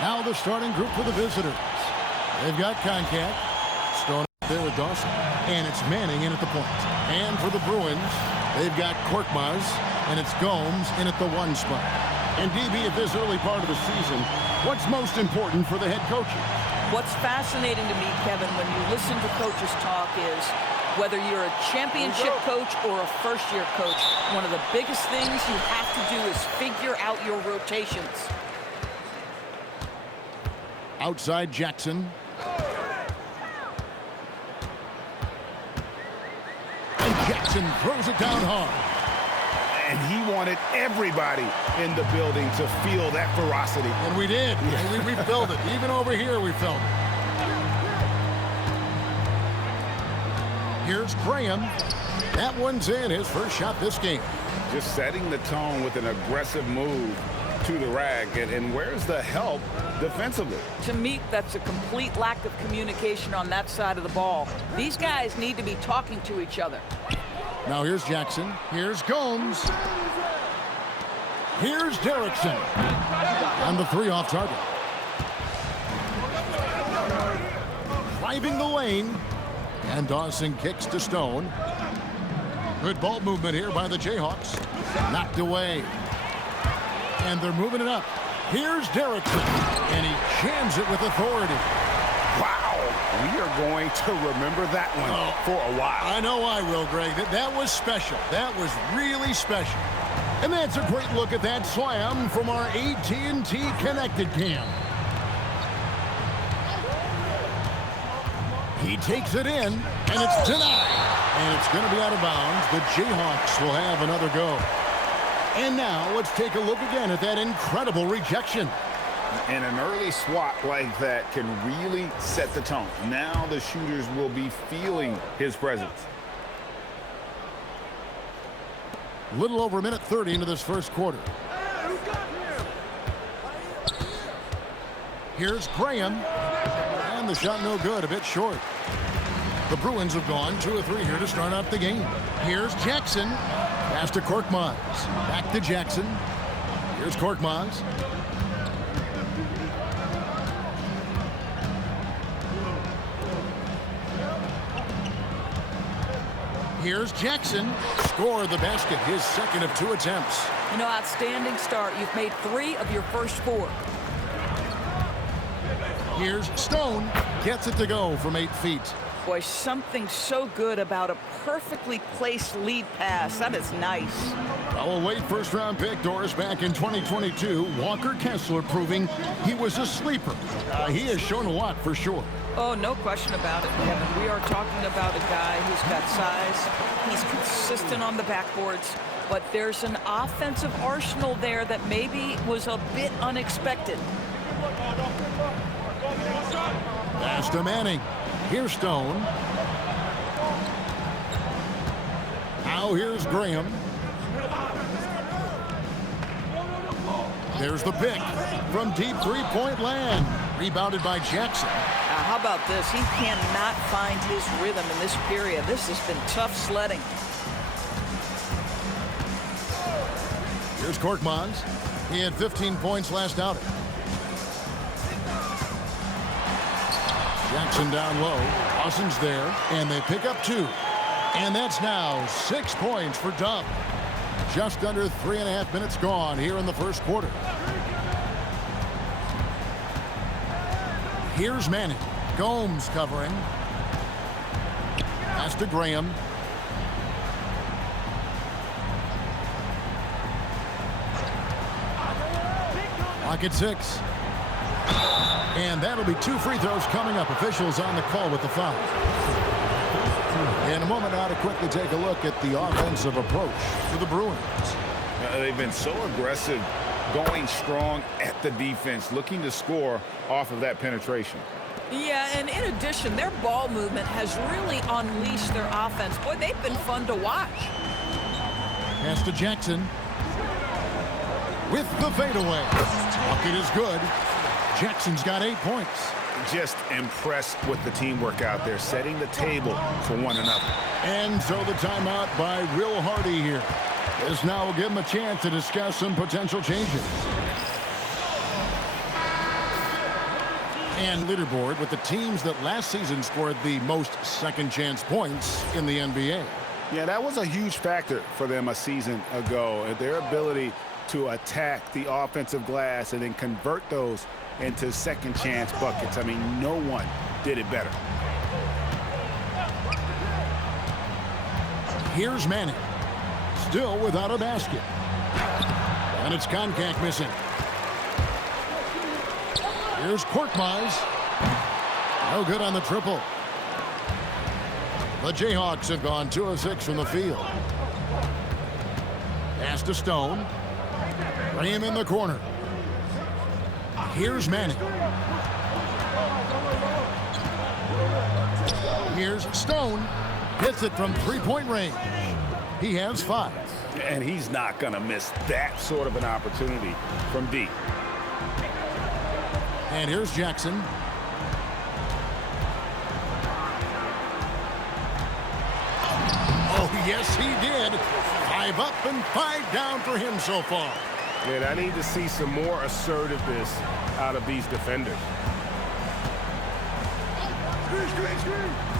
Now the starting group for the visitors. They've got Concat. Stone up there with Dawson. And it's Manning in at the point. And for the Bruins, they've got Korkmaz. And it's Gomes in at the 1 spot. And DB, at this early part of the season, what's most important for the head coaches? What's fascinating to me, Kevin, when you listen to coaches talk is whether you're a championship coach or a first-year coach, one of the biggest things you have to do is figure out your rotations. Outside Jackson. And Jackson throws it down hard. And he wanted everybody in the building to feel that ferocity. And we did. We felt it. Even over here, we felt it. Here's Graham. That one's in, his first shot this game. Just setting the tone with an aggressive move to the rack. And where's the help defensively? To me, that's a complete lack of communication on that side of the ball. These guys need to be talking to each other. Now here's Jackson. Here's Gomes. Here's Derrickson. And the 3 off target. Driving the lane. And Dawson kicks to Stone. Good ball movement here by the Jayhawks. Knocked away. And they're moving it up. Here's Derrickson. And he jams it with authority. Wow. We are going to remember that one for a while. I know I will, Greg. That was special. That was really special. And that's a great look at that slam from our AT&T Connected Cam. He takes it in, and it's denied. And it's going to be out of bounds. The Jayhawks will have another go. And now let's take a look again at that incredible rejection. And an early swat like that can really set the tone. Now the shooters will be feeling his presence. Little over a minute 30 into this first quarter. Here's Graham. And the shot no good, a bit short. The Bruins have gone 2 of 3 here to start out the game. Here's Jackson. Pass to Korkmaz. Back to Jackson. Here's Korkmaz. Here's Jackson. Scored the basket, his second of 2 attempts. You know, outstanding start. You've made 3 of your first 4. Here's Stone. Gets it to go from 8 feet. Boy, something so good about a perfectly placed lead pass. That is nice. A late first-round pick, Doris, back in 2022. Walker Kessler proving he was a sleeper. He has shown a lot for sure. Oh, no question about it, Kevin. We are talking about a guy who's got size. He's consistent on the backboards. But there's an offensive arsenal there that maybe was a bit unexpected. Pass to Manning. Here's Stone. Now here's Graham. There's the pick from deep three-point land. Rebounded by Jackson. How about this? He cannot find his rhythm in this period. This has been tough sledding. Here's Korkmaz. He had 15 points last outing. Jackson down low. Dawson's there, and they pick up 2. And that's now 6 points for Dub. Just under 3.5 minutes gone here in the first quarter. Here's Manning. Gomes covering. Pass to Graham. Clock at 6. And that'll be 2 free throws coming up. Officials on the call with the foul. In a moment now to quickly take a look at the offensive approach for the Bruins. They've been so aggressive, going strong at the defense, looking to score off of that penetration. Yeah, and in addition, their ball movement has really unleashed their offense. Boy, they've been fun to watch. Pass to Jackson. With the fadeaway. Bucket is good. Jackson's got 8 points. Just impressed with the teamwork out there, setting the table for one another. And so the timeout by Will Hardy here. This now will give him a chance to discuss some potential changes. And leaderboard with the teams that last season scored the most second-chance points in the NBA. Yeah, that was a huge factor for them a season ago. Their ability to attack the offensive glass and then convert those into second-chance buckets. I mean, no one did it better. Here's Manning. Still without a basket. And it's Konkak missing. Here's Korkmaz. No good on the triple. The Jayhawks have gone 2 of 6 from the field. Pass to Stone. Graham in the corner. Here's Manning. Here's Stone. Hits it from three-point range. He has 5. And he's not going to miss that sort of an opportunity from deep. And here's Jackson. Oh, yes, he did. 5 up and 5 down for him so far. Man, I need to see some more assertiveness out of these defenders.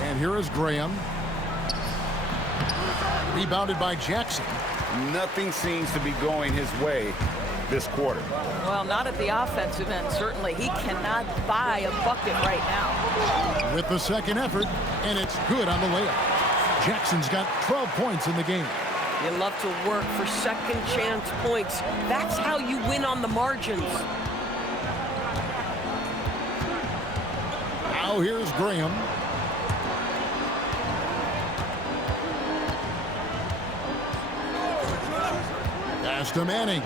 And here is Graham. Rebounded by Jackson. Nothing seems to be going his way this quarter. Well, not at the offensive end, certainly. He cannot buy a bucket right now. With the second effort, and it's good on the layup. Jackson's got 12 points in the game. You love to work for second chance points. That's how you win on the margins. Now here's Graham. Pass to Manning.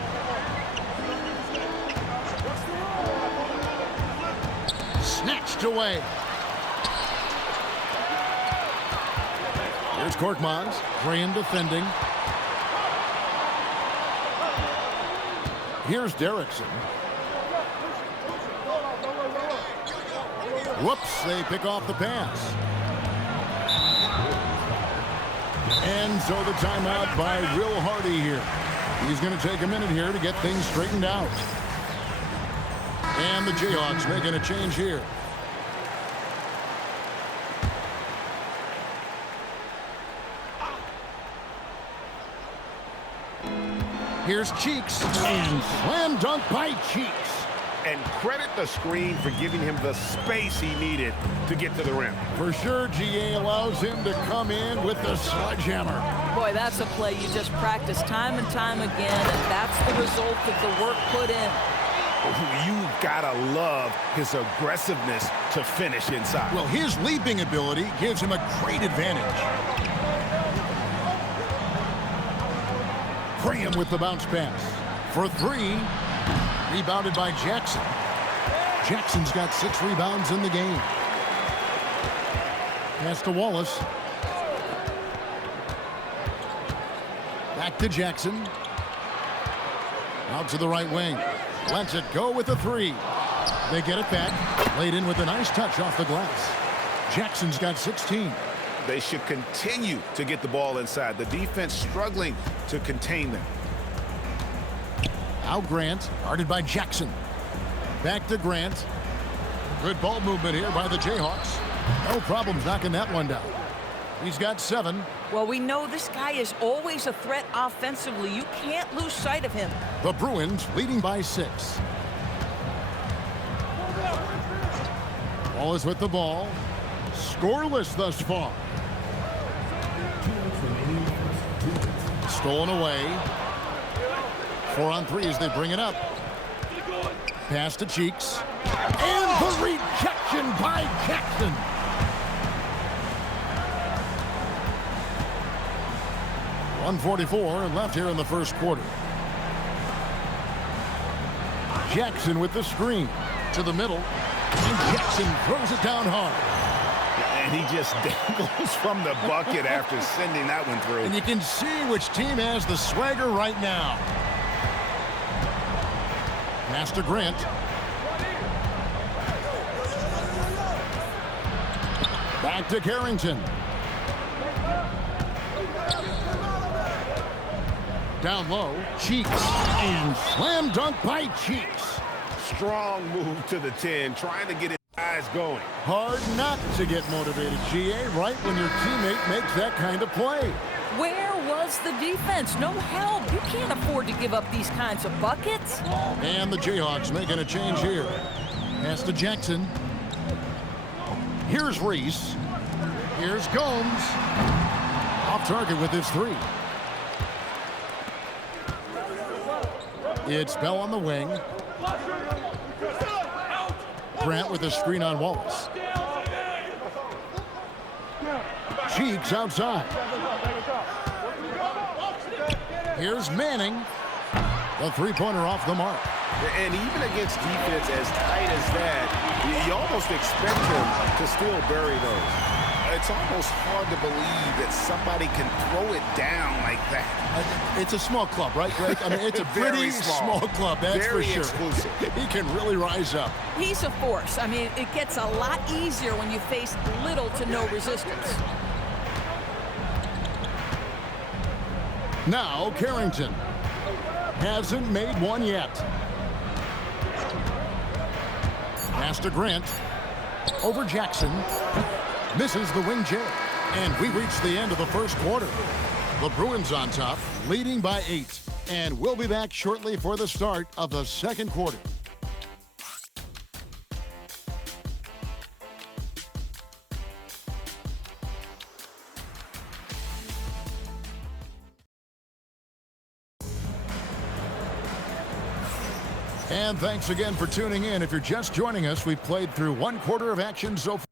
Snatched away. Here's Korkmaz. Graham defending. Here's Derrickson. Whoops, they pick off the pass. And so the timeout by Will Hardy here. He's going to take a minute here to get things straightened out. And the Jayhawks making a change here. Here's Cheeks, and slam dunk by Cheeks. And credit the screen for giving him the space he needed to get to the rim. For sure, GA allows him to come in with the sledgehammer. Boy, that's a play you just practice time and time again, and that's the result of the work put in. You've got to love his aggressiveness to finish inside. Well, his leaping ability gives him a great advantage. Graham with the bounce pass. For 3. Rebounded by Jackson. Jackson's got 6 rebounds in the game. Pass to Wallace. Back to Jackson. Out to the right wing. Lets it go with a 3. They get it back. Laid in with a nice touch off the glass. Jackson's got 16. They should continue to get the ball inside. The defense struggling to contain them. Now Grant, guarded by Jackson. Back to Grant. Good ball movement here by the Jayhawks. No problems knocking that one down. He's got 7. Well, we know this guy is always a threat offensively. You can't lose sight of him. The Bruins leading by 6. Wallace with the ball. Scoreless thus far. Stolen away. 4 on 3 as they bring it up. Pass to Cheeks. And the rejection by Jackson. .144 left here in the first quarter. Jackson with the screen to the middle. And Jackson throws it down hard. And he just dangles from the bucket after sending that one through. And you can see which team has the swagger right now. Pass to Grant. Back to Carrington. Down low, Cheeks. And slam dunk by Cheeks. Strong move to the 10, trying to get it. Eyes going. Hard not to get motivated, GA, right when your teammate makes that kind of play. Where was the defense? No help. You can't afford to give up these kinds of buckets. And the Jayhawks making a change here. Pass to Jackson. Here's Reese. Here's Gomes. Off target with his 3. It's Bell on the wing. Grant with a screen on Wallace. Cheeks outside. Here's Manning. The three-pointer off the mark. And even against defense as tight as that, you almost expect him to still bury those. It's almost hard to believe that somebody can throw it down like that. It's a small club, right, Greg? I mean, it's a pretty small club, that's very for sure. Exclusive. He can really rise up. He's a force. I mean, it gets a lot easier when you face little to no resistance. Now, Carrington hasn't made one yet. Pass to Grant. Over Jackson. Misses the wing J. And we reach the end of the first quarter. The Bruins on top, leading by 8. And we'll be back shortly for the start of the second quarter. And thanks again for tuning in. If you're just joining us, we've played through one quarter of action so far.